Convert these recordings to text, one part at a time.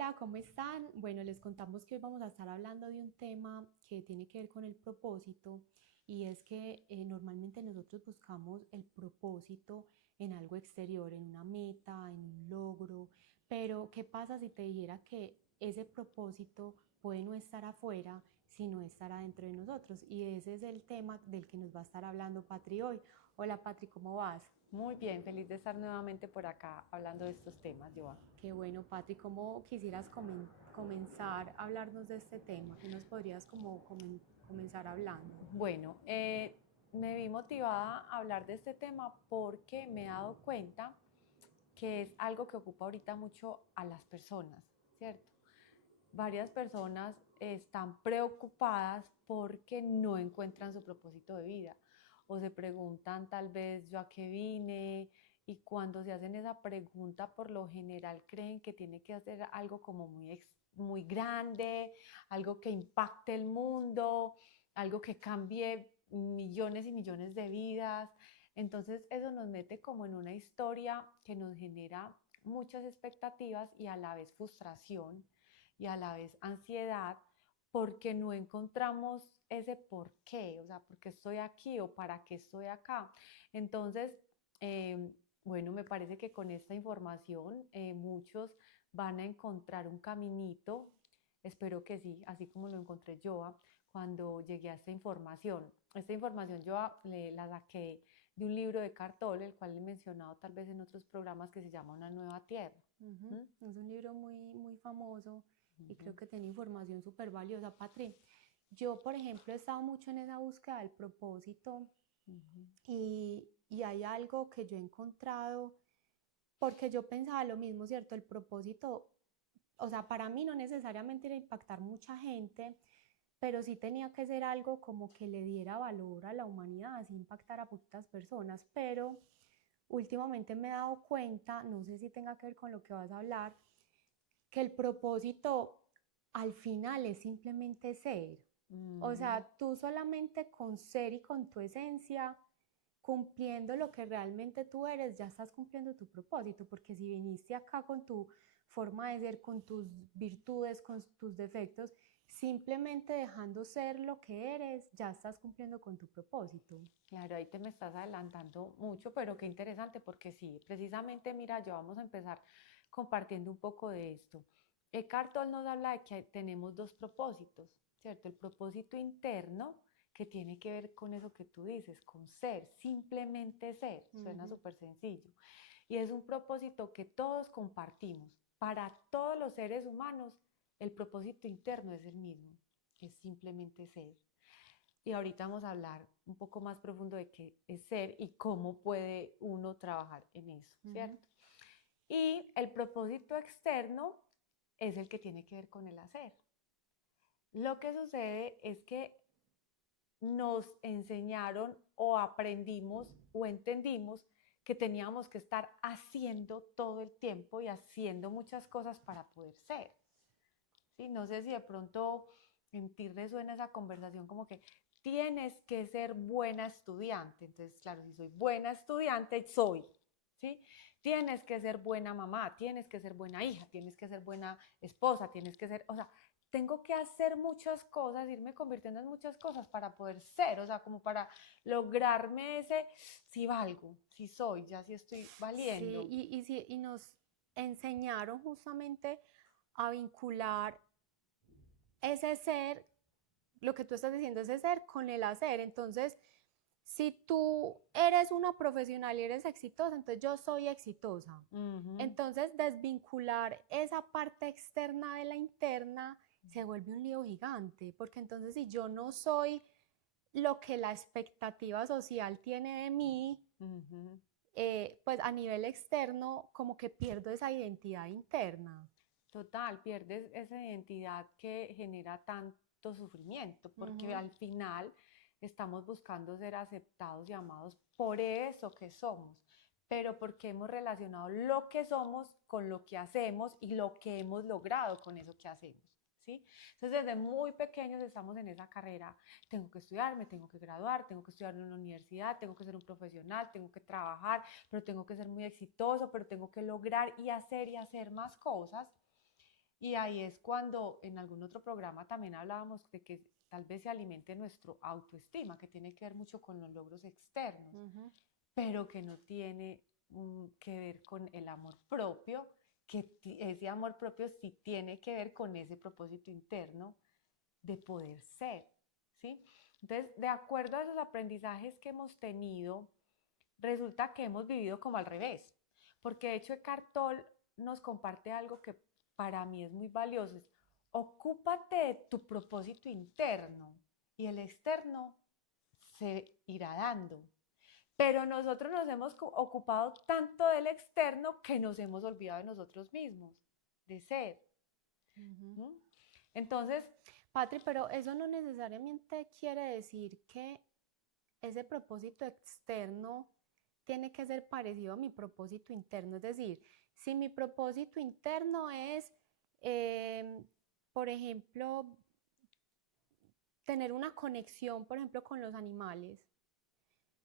Hola, ¿cómo están? Bueno, les contamos que hoy vamos a estar hablando de un tema que tiene que ver con el propósito y es que normalmente nosotros buscamos el propósito en algo exterior, en una meta, en un logro, pero ¿qué pasa si te dijera que ese propósito puede no estar afuera, sino estar adentro de nosotros? Y ese es el tema del que nos va a estar hablando Patri hoy. Hola Patri, ¿cómo vas? Muy bien, feliz de estar nuevamente por acá hablando de estos temas, Joa. Qué bueno, Patri, ¿cómo quisieras comenzar a hablarnos de este tema? ¿Qué nos podrías comenzar hablando? Bueno, me vi motivada a hablar de este tema porque me he dado cuenta que es algo que ocupa ahorita mucho a las personas, ¿cierto? Varias personas están preocupadas porque no encuentran su propósito de vida o se preguntan tal vez yo a qué vine, y cuando se hacen esa pregunta por lo general creen que tiene que hacer algo como muy grande, algo que impacte el mundo, algo que cambie millones y millones de vidas. Entonces eso nos mete como en una historia que nos genera muchas expectativas y a la vez frustración y a la vez ansiedad porque no encontramos ese por qué, o sea, por qué estoy aquí o para qué estoy acá. Entonces, eh, bueno, me parece que con esta información muchos van a encontrar un caminito, espero que sí, así como lo encontré yo cuando llegué a esta información. Esta información yo la saqué de un libro de Cartol, el cual he mencionado tal vez en otros programas, que se llama Una Nueva Tierra. Ujú. ¿Mm? Es un libro muy famoso y creo Ujú. que tiene información súper valiosa. Patri, yo, por ejemplo, he estado mucho en esa búsqueda del propósito Ujú. y hay algo que yo he encontrado, porque yo pensaba lo mismo, ¿cierto? El propósito, o sea, para mí no necesariamente era impactar mucha gente, pero sí tenía que ser algo como que le diera valor a la humanidad, así impactar a poquitas personas, pero últimamente me he dado cuenta, no sé si tenga que ver con lo que vas a hablar, que el propósito al final es simplemente ser. O Ujú. sea, tú solamente con ser y con tu esencia, cumpliendo lo que realmente tú eres, ya estás cumpliendo tu propósito, porque si viniste acá con tu forma de ser, con tus virtudes, con tus defectos, simplemente dejando ser lo que eres, ya estás cumpliendo con tu propósito. Claro, ahí te me estás adelantando mucho, pero qué interesante porque sí, precisamente mira, yo vamos a empezar compartiendo un poco de esto. Eckhart Tolle nos habla de que tenemos dos propósitos, ¿cierto? El propósito interno, que tiene que ver con eso que tú dices, con ser, simplemente ser, suena Ujú. súper sencillo. Y es un propósito que todos compartimos. Para todos los seres humanos, el propósito interno es el mismo, es simplemente ser. Y ahorita vamos a hablar un poco más profundo de qué es ser y cómo puede uno trabajar en eso, Ujú. ¿cierto? Y el propósito externo es el que tiene que ver con el hacer. Lo que sucede es que nos enseñaron o aprendimos o entendimos que teníamos que estar haciendo todo el tiempo y haciendo muchas cosas para poder ser. ¿Sí? No sé si de pronto en ti resuena esa conversación como que tienes que ser buena estudiante. Entonces, claro, si soy buena estudiante, soy. ¿Sí? Tienes que ser buena mamá, tienes que ser buena hija, tienes que ser buena esposa, tienes que ser, o sea, tengo que hacer muchas cosas, irme convirtiendo en muchas cosas para poder ser, o sea, como para lograrme ese, si valgo, si soy, ya si estoy Sí, valiendo. y nos enseñaron justamente a vincular ese ser, lo que tú estás diciendo, ese ser con el hacer. Entonces, si tú eres una profesional y eres exitosa, entonces yo soy exitosa. Uh -huh. Entonces, desvincular esa parte externa de la interna se vuelve un lío gigante, porque entonces si yo no soy lo que la expectativa social tiene de mí, Uh -huh. pues a nivel externo como que pierdo esa identidad interna. Total, pierdes esa identidad que genera tanto sufrimiento, porque Ujú. al final estamos buscando ser aceptados y amados por eso que somos, pero porque hemos relacionado lo que somos con lo que hacemos y lo que hemos logrado con eso que hacemos. ¿Sí? Entonces, desde muy pequeños estamos en esa carrera. Tengo que estudiar, me tengo que graduar, tengo que estudiar en una universidad, tengo que ser un profesional, tengo que trabajar, pero tengo que ser muy exitoso, pero tengo que lograr y hacer más cosas. Y ahí es cuando en algún otro programa también hablábamos de que tal vez se alimente nuestro autoestima, que tiene que ver mucho con los logros externos, pero que no tiene que ver con el amor propio, que ese amor propio sí tiene que ver con ese propósito interno de poder ser, ¿sí? Entonces, de acuerdo a esos aprendizajes que hemos tenido, resulta que hemos vivido como al revés, porque de hecho Eckhart Tolle nos comparte algo que para mí es muy valioso, es ocúpate de tu propósito interno y el externo se irá dando. Pero nosotros nos hemos ocupado tanto del externo que nos hemos olvidado de nosotros mismos, de ser. ¿Mm? Entonces, Patri, pero eso no necesariamente quiere decir que ese propósito externo tiene que ser parecido a mi propósito interno. Es decir, si mi propósito interno es, por ejemplo, tener una conexión, por ejemplo, con los animales,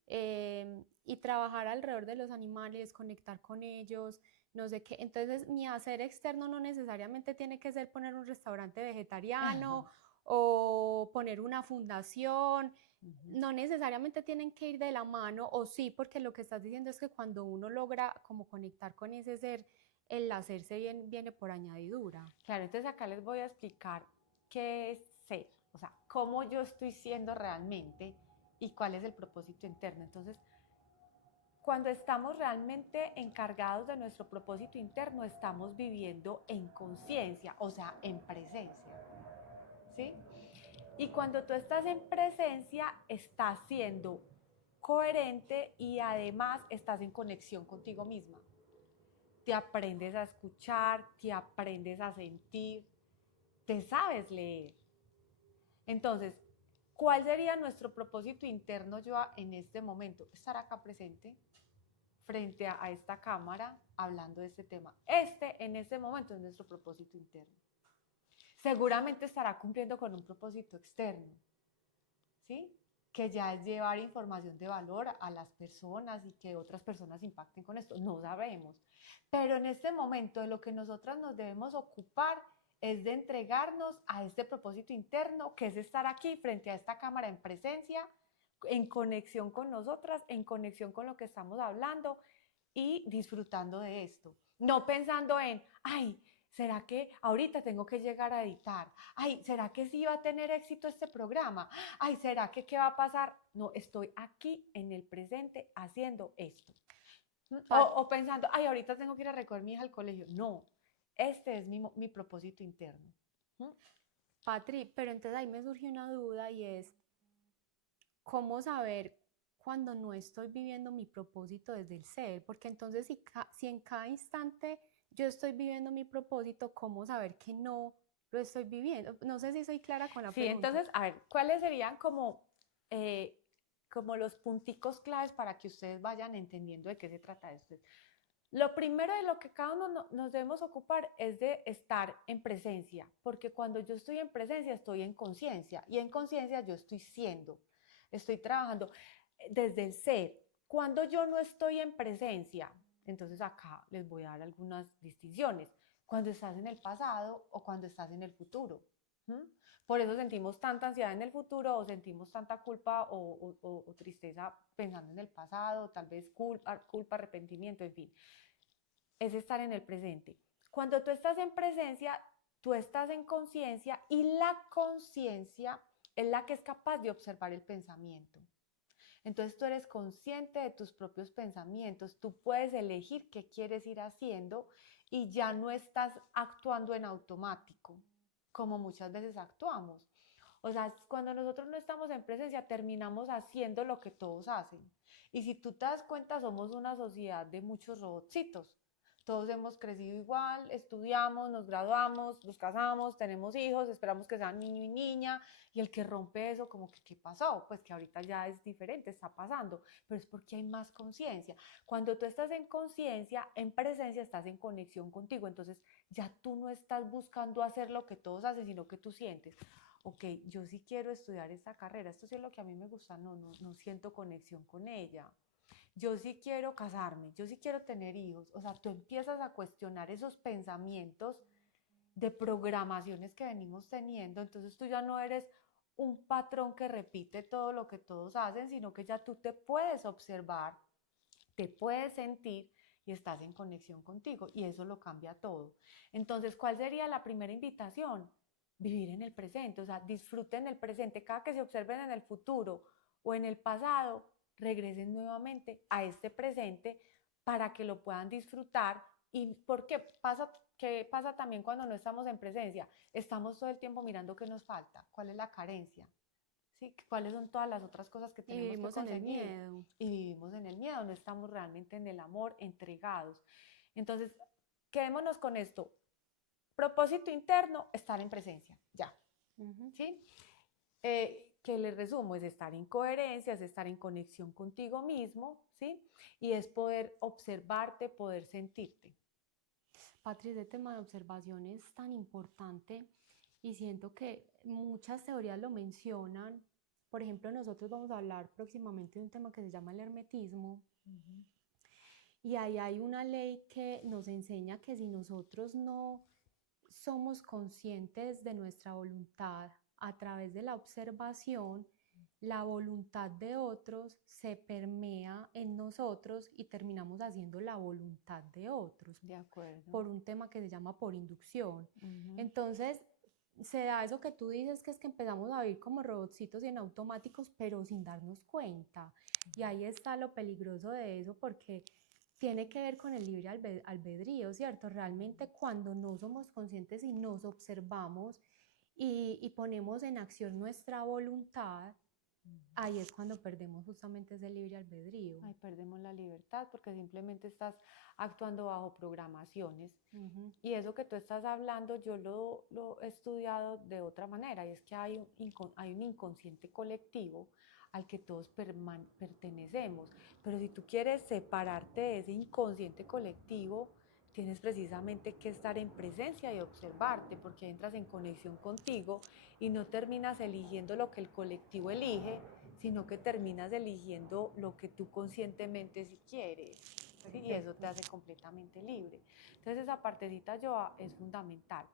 y trabajar alrededor de los animales, conectar con ellos, no sé qué. Entonces, mi hacer externo no necesariamente tiene que ser poner un restaurante vegetariano o poner una fundación. No necesariamente tienen que ir de la mano, o sí, porque lo que estás diciendo es que cuando uno logra como conectar con ese ser, el hacerse bien viene por añadidura. Claro, entonces acá les voy a explicar qué es ser, o sea, cómo yo estoy siendo realmente y cuál es el propósito interno. Entonces, cuando estamos realmente encargados de nuestro propósito interno, estamos viviendo en conciencia, o sea, en presencia, ¿sí? Y cuando tú estás en presencia, estás siendo coherente y además estás en conexión contigo misma. Te aprendes a escuchar, te aprendes a sentir, te sabes leer. Entonces, ¿cuál sería nuestro propósito interno yo en este momento? Estar acá presente frente a esta cámara hablando de este tema. En este momento es nuestro propósito interno. Seguramente estará cumpliendo con un propósito externo, ¿sí? Que ya es llevar información de valor a las personas y que otras personas impacten con esto. No sabemos. Pero en este momento de lo que nosotras nos debemos ocupar es de entregarnos a este propósito interno, que es estar aquí frente a esta cámara en presencia, en conexión con nosotras, en conexión con lo que estamos hablando y disfrutando de esto. No pensando en, ay, ¿será que ahorita tengo que llegar a editar? Ay, ¿será que sí va a tener éxito este programa? Ay, ¿será que qué va a pasar? No, estoy aquí en el presente haciendo esto. O pensando, ay, ahorita tengo que ir a recoger mi hija al colegio. No, este es mi propósito interno. Patri, pero entonces ahí me surge una duda y es, ¿cómo saber cuando no estoy viviendo mi propósito desde el ser? Porque entonces si en cada instante yo estoy viviendo mi propósito, ¿cómo saber que no lo estoy viviendo? No sé si soy clara con la Sí, pregunta. entonces, a ver, ¿cuáles serían como los punticos claves para que ustedes vayan entendiendo de qué se trata esto? Lo primero de lo que cada uno nos debemos ocupar es de estar en presencia, porque cuando yo estoy en presencia estoy en conciencia y en conciencia yo estoy siendo, estoy trabajando desde el ser. Cuando yo no estoy en presencia, entonces acá les voy a dar algunas distinciones. Cuando estás en el pasado o cuando estás en el futuro. ¿Mm? Por eso sentimos tanta ansiedad en el futuro o sentimos tanta culpa o tristeza pensando en el pasado, tal vez culpa, arrepentimiento, en fin. Es estar en el presente. Cuando tú estás en presencia, tú estás en conciencia y la conciencia es la que es capaz de observar el pensamiento. Entonces tú eres consciente de tus propios pensamientos, tú puedes elegir qué quieres ir haciendo y ya no estás actuando en automático, como muchas veces actuamos. O sea, cuando nosotros no estamos en presencia, terminamos haciendo lo que todos hacen. Y si tú te das cuenta, somos una sociedad de muchos robotcitos. Todos hemos crecido igual, estudiamos, nos graduamos, nos casamos, tenemos hijos, esperamos que sean niño y niña, y el que rompe eso, como que, ¿qué pasó? Pues que ahorita ya es diferente, está pasando, pero es porque hay más conciencia. Cuando tú estás en conciencia, en presencia, estás en conexión contigo, entonces ya tú no estás buscando hacer lo que todos hacen, sino que tú sientes, ok, yo sí quiero estudiar esta carrera, esto sí es lo que a mí me gusta, no siento conexión con ella. Yo sí quiero casarme, yo sí quiero tener hijos. O sea, tú empiezas a cuestionar esos pensamientos de programaciones que venimos teniendo. Entonces tú ya no eres un patrón que repite todo lo que todos hacen, sino que ya tú te puedes observar, te puedes sentir y estás en conexión contigo y eso lo cambia todo. Entonces, ¿cuál sería la primera invitación? Vivir en el presente, o sea, disfruten el presente. Cada que se observen en el futuro o en el pasado, regresen nuevamente a este presente para que lo puedan disfrutar. ¿Y por qué pasa también cuando no estamos en presencia? Estamos todo el tiempo mirando qué nos falta, cuál es la carencia, ¿sí? ¿Cuáles son todas las otras cosas que Y tenemos que vivimos en el conseguir? miedo. Y vivimos en el miedo, no estamos realmente en el amor, entregados. Entonces, quedémonos con esto. Propósito interno, estar en presencia, ya, ¿sí? Que le resumo, es estar en coherencia, es estar en conexión contigo mismo, ¿sí? Y es poder observarte, poder sentirte. Patri, ese tema de observación es tan importante y siento que muchas teorías lo mencionan. Por ejemplo, nosotros vamos a hablar próximamente de un tema que se llama el hermetismo. Y ahí hay una ley que nos enseña que si nosotros no somos conscientes de nuestra voluntad a través de la observación, la voluntad de otros se permea en nosotros y terminamos haciendo la voluntad de otros De acuerdo. por un tema que se llama por inducción. Entonces, se da eso que tú dices, que es que empezamos a vivir como robotcitos y en automáticos, pero sin darnos cuenta. Y ahí está lo peligroso de eso, porque tiene que ver con el libre albedrío, ¿cierto? Realmente cuando no somos conscientes y nos observamos y ponemos en acción nuestra voluntad, ahí es cuando perdemos justamente ese libre albedrío. Ahí perdemos la libertad porque simplemente estás actuando bajo programaciones. Y eso que tú estás hablando, yo lo he estudiado de otra manera, y es que hay un inconsciente colectivo al que todos pertenecemos. Pero si tú quieres separarte de ese inconsciente colectivo, tienes precisamente que estar en presencia y observarte, porque entras en conexión contigo y no terminas eligiendo lo que el colectivo elige, sino que terminas eligiendo lo que tú conscientemente sí quieres. ¿Sí? Y eso te hace completamente libre. Entonces esa partecita yo es fundamental.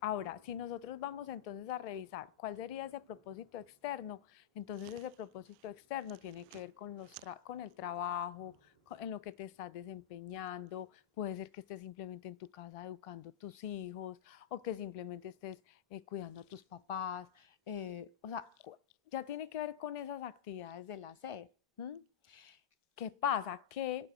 Ahora, si nosotros vamos entonces a revisar cuál sería ese propósito externo, entonces ese propósito externo tiene que ver con el trabajo, en lo que te estás desempeñando, puede ser que estés simplemente en tu casa educando a tus hijos o que simplemente estés cuidando a tus papás, o sea, ya tiene que ver con esas actividades del hacer. ¿Qué pasa? Que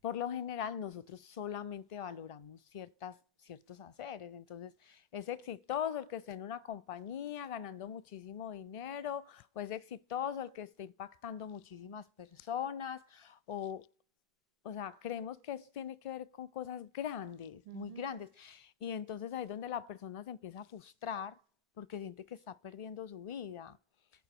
por lo general nosotros solamente valoramos ciertos haceres. Entonces, es exitoso el que esté en una compañía ganando muchísimo dinero, o es exitoso el que esté impactando muchísimas personas, o sea, creemos que eso tiene que ver con cosas grandes, muy grandes. Y entonces ahí es donde la persona se empieza a frustrar porque siente que está perdiendo su vida.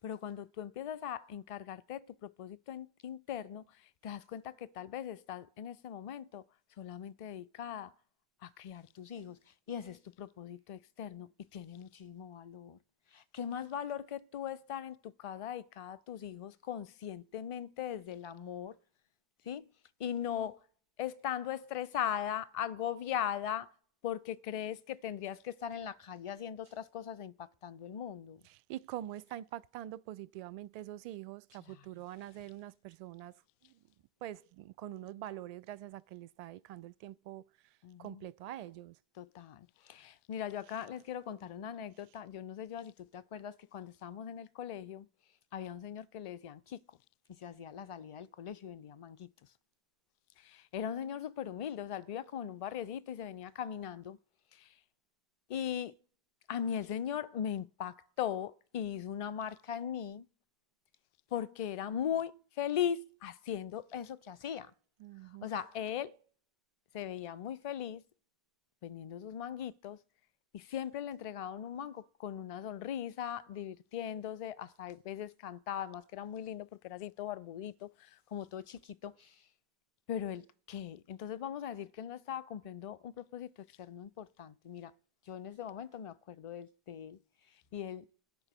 Pero cuando tú empiezas a encargarte de tu propósito interno, te das cuenta que tal vez estás en este momento solamente dedicada a criar tus hijos y ese es tu propósito externo y tiene muchísimo valor. ¿Qué más valor que tú estar en tu casa dedicada a tus hijos conscientemente desde el amor, ¿sí? Y no estando estresada, agobiada, porque crees que tendrías que estar en la calle haciendo otras cosas e impactando el mundo. Y cómo está impactando positivamente esos hijos que a futuro van a ser unas personas pues con unos valores gracias a que le está dedicando el tiempo completo a ellos. Total. Mira, yo acá les quiero contar una anécdota. Yo no sé, yo si tú te acuerdas que cuando estábamos en el colegio había un señor que le decían Kiko y se hacía la salida del colegio y vendía manguitos. Era un señor súper humilde, o sea, él vivía como en un barriecito y se venía caminando. Y a mí el señor me impactó y hizo una marca en mí porque era muy feliz haciendo eso que hacía. O sea, él se veía muy feliz vendiendo sus manguitos y siempre le entregaban un mango con una sonrisa, divirtiéndose, hasta a veces cantaba, además que era muy lindo porque era así todo barbudito, como todo chiquito. Pero él, ¿qué? Entonces vamos a decir que él no estaba cumpliendo un propósito externo importante. Mira, yo en este momento me acuerdo de él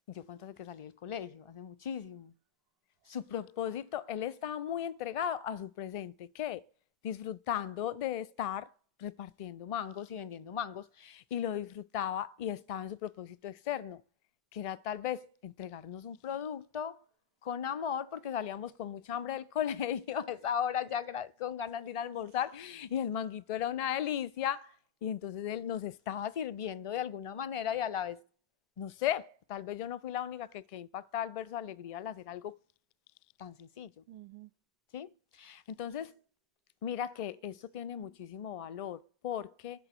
y yo cuánto hace que salí del colegio, hace muchísimo. Su propósito, él estaba muy entregado a su presente, ¿qué? Disfrutando de estar repartiendo mangos y vendiendo mangos y lo disfrutaba y estaba en su propósito externo, que era tal vez entregarnos un producto con amor, porque salíamos con mucha hambre del colegio, a esa hora ya con ganas de ir a almorzar, y el manguito era una delicia, y entonces él nos estaba sirviendo de alguna manera y a la vez, no sé, tal vez yo no fui la única que impactada al ver su alegría al hacer algo tan sencillo, ¿sí? Entonces, mira que esto tiene muchísimo valor porque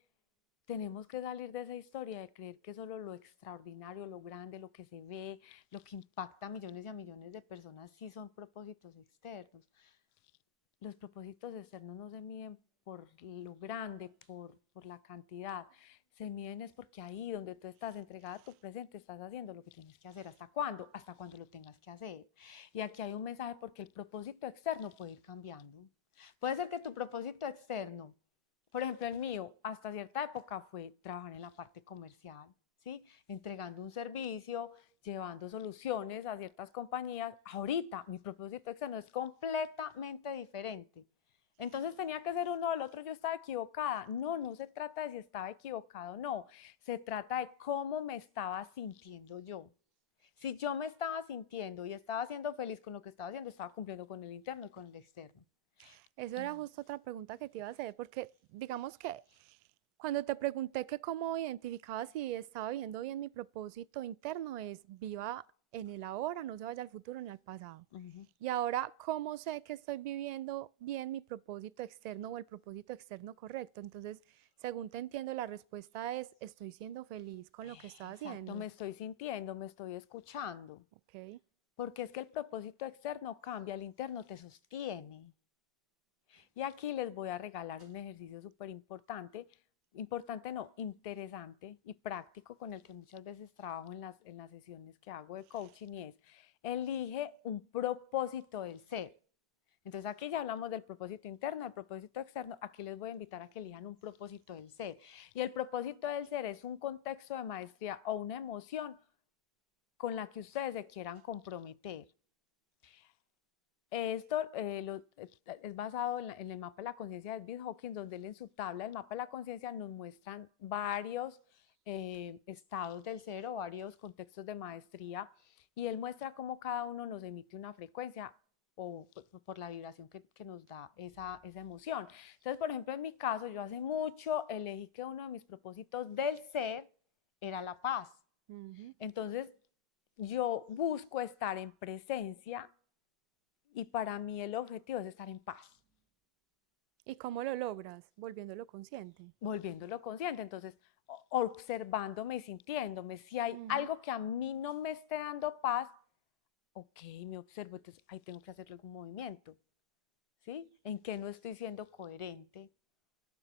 tenemos que salir de esa historia de creer que solo lo extraordinario, lo grande, lo que se ve, lo que impacta a millones y a millones de personas sí son propósitos externos. Los propósitos externos no se miden por lo grande, por la cantidad. Se miden es porque ahí donde tú estás entregada a tu presente, estás haciendo lo que tienes que hacer. ¿Hasta cuándo? Hasta cuando lo tengas que hacer. Y aquí hay un mensaje porque el propósito externo puede ir cambiando. Puede ser que tu propósito externo, por ejemplo, el mío, hasta cierta época fue trabajar en la parte comercial, ¿sí? Entregando un servicio, llevando soluciones a ciertas compañías. Ahorita mi propósito externo es completamente diferente. Entonces tenía que ser uno o el otro, yo estaba equivocada. No, no se trata de si estaba equivocado o no. Se trata de cómo me estaba sintiendo yo. Si yo me estaba sintiendo y estaba siendo feliz con lo que estaba haciendo, estaba cumpliendo con el interno y con el externo. Eso era justo otra pregunta que te iba a hacer, porque digamos que cuando te pregunté que cómo identificaba si estaba viviendo bien mi propósito interno, es viva en el ahora, no se vaya al futuro ni al pasado. Y ahora, ¿cómo sé que estoy viviendo bien mi propósito externo o el propósito externo correcto? Entonces, según te entiendo, la respuesta es, estoy siendo feliz con lo que estoy Exacto, haciendo. me estoy sintiendo, me estoy escuchando. Ok. Porque es que el propósito externo cambia, el interno te sostiene. Y aquí les voy a regalar un ejercicio súper importante, importante no, interesante y práctico con el que muchas veces trabajo en las sesiones que hago de coaching y es, elige un propósito del ser. Entonces aquí ya hablamos del propósito interno, del propósito externo, aquí les voy a invitar a que elijan un propósito del ser. Y el propósito del ser es un contexto de maestría o una emoción con la que ustedes se quieran comprometer. Esto es basado en el mapa de la conciencia de David Hawkins, donde él en su tabla del mapa de la conciencia nos muestran varios estados del ser o varios contextos de maestría y él muestra cómo cada uno nos emite una frecuencia o por la vibración que nos da esa emoción. Entonces, por ejemplo, en mi caso, yo hace mucho elegí que uno de mis propósitos del ser era la paz. Entonces, yo busco estar en presencia y para mí el objetivo es estar en paz. ¿Y cómo lo logras? Volviéndolo consciente. Volviéndolo consciente, entonces observándome y sintiéndome. Si hay algo que a mí no me esté dando paz, ok, me observo, entonces ahí tengo que hacer algún movimiento. ¿Sí? ¿En qué no estoy siendo coherente?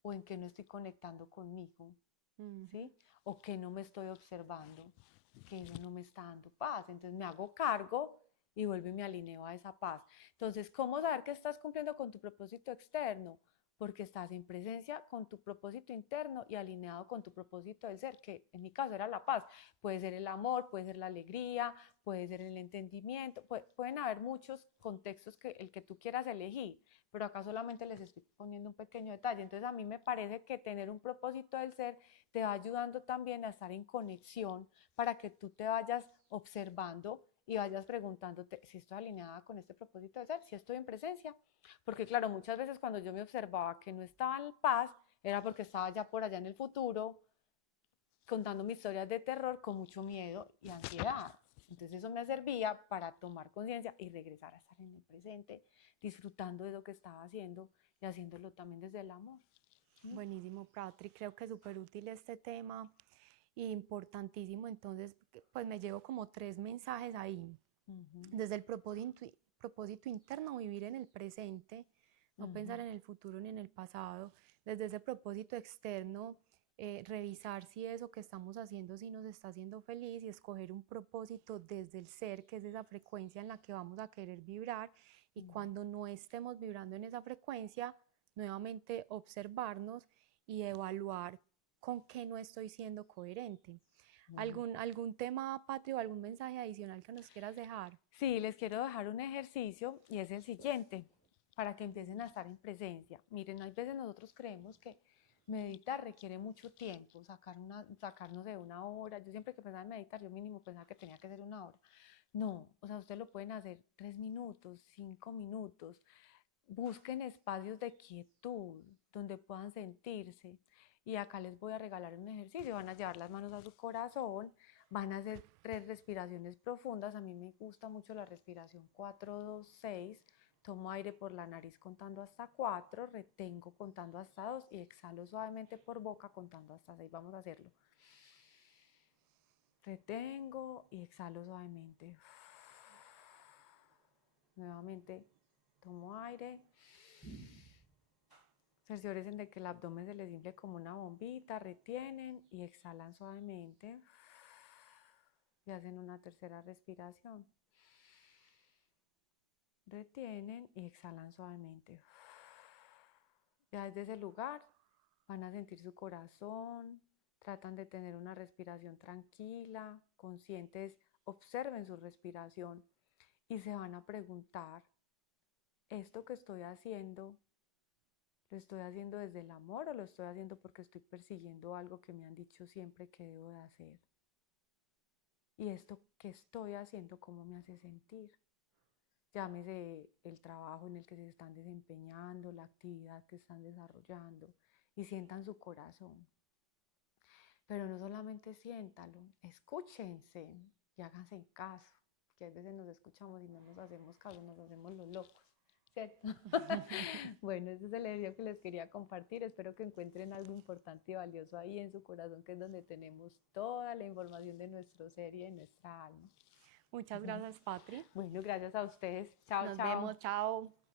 ¿O en qué no estoy conectando conmigo? ¿Sí? ¿O qué no me estoy observando? Que eso no me está dando paz. Entonces me hago cargo y vuelvo y me alineo a esa paz. Entonces, ¿cómo saber que estás cumpliendo con tu propósito externo? Porque estás en presencia con tu propósito interno y alineado con tu propósito del ser, que en mi caso era la paz. Puede ser el amor, puede ser la alegría, puede ser el entendimiento, pueden haber muchos contextos que el que tú quieras elegir, pero acá solamente les estoy poniendo un pequeño detalle. Entonces a mí me parece que tener un propósito del ser te va ayudando también a estar en conexión para que tú te vayas observando y vayas preguntándote si estoy alineada con este propósito de ser, si estoy en presencia. Porque claro, muchas veces cuando yo me observaba que no estaba en paz, era porque estaba ya por allá en el futuro, contando mis historias de terror con mucho miedo y ansiedad. Entonces eso me servía para tomar conciencia y regresar a estar en el presente, disfrutando de lo que estaba haciendo y haciéndolo también desde el amor. Buenísimo, Patrick. Creo que es súper útil este tema y importantísimo. Entonces, pues me llevo como 3 mensajes ahí. Desde el propósito interno, vivir en el presente, no pensar en el futuro ni en el pasado. Desde ese propósito externo, revisar si eso que estamos haciendo, si nos está haciendo feliz y escoger un propósito desde el ser, que es esa frecuencia en la que vamos a querer vibrar. Y cuando no estemos vibrando en esa frecuencia, nuevamente observarnos y evaluar con qué no estoy siendo coherente. ¿Algún tema, Patri, o algún mensaje adicional que nos quieras dejar? Sí, les quiero dejar un ejercicio y es el siguiente, para que empiecen a estar en presencia. Miren, hay veces nosotros creemos que meditar requiere mucho tiempo, sacarnos de una hora. Yo siempre que pensaba en meditar, yo mínimo pensaba que tenía que ser una hora. No, o sea, ustedes lo pueden hacer 3 minutos, 5 minutos. Busquen espacios de quietud donde puedan sentirse. Y acá les voy a regalar un ejercicio. Van a llevar las manos a su corazón, van a hacer 3 respiraciones profundas. A mí me gusta mucho la respiración 4-2-6. Tomo aire por la nariz contando hasta 4, retengo contando hasta 2 y exhalo suavemente por boca contando hasta 6. Vamos a hacerlo. Retengo y exhalo suavemente. Nuevamente tomo aire. Cerciórense de que el abdomen se les infle como una bombita, retienen y exhalan suavemente. Y hacen una tercera respiración. Retienen y exhalan suavemente. Ya desde ese lugar van a sentir su corazón, tratan de tener una respiración tranquila, conscientes, observen su respiración y se van a preguntar, ¿esto que estoy haciendo, lo estoy haciendo desde el amor o lo estoy haciendo porque estoy persiguiendo algo que me han dicho siempre que debo de hacer? ¿Y esto que estoy haciendo, cómo me hace sentir? Llámese el trabajo en el que se están desempeñando, la actividad que están desarrollando y sientan su corazón. Pero no solamente siéntalo, escúchense y háganse en caso, que a veces nos escuchamos y no nos hacemos caso, nos hacemos los locos, ¿cierto? Bueno, ese es el ejercicio que les quería compartir. Espero que encuentren algo importante y valioso ahí en su corazón, que es donde tenemos toda la información de nuestro ser y de nuestra alma. Muchas gracias, Patri. Bueno, gracias a ustedes. Chao, Nos chao. vemos, chao.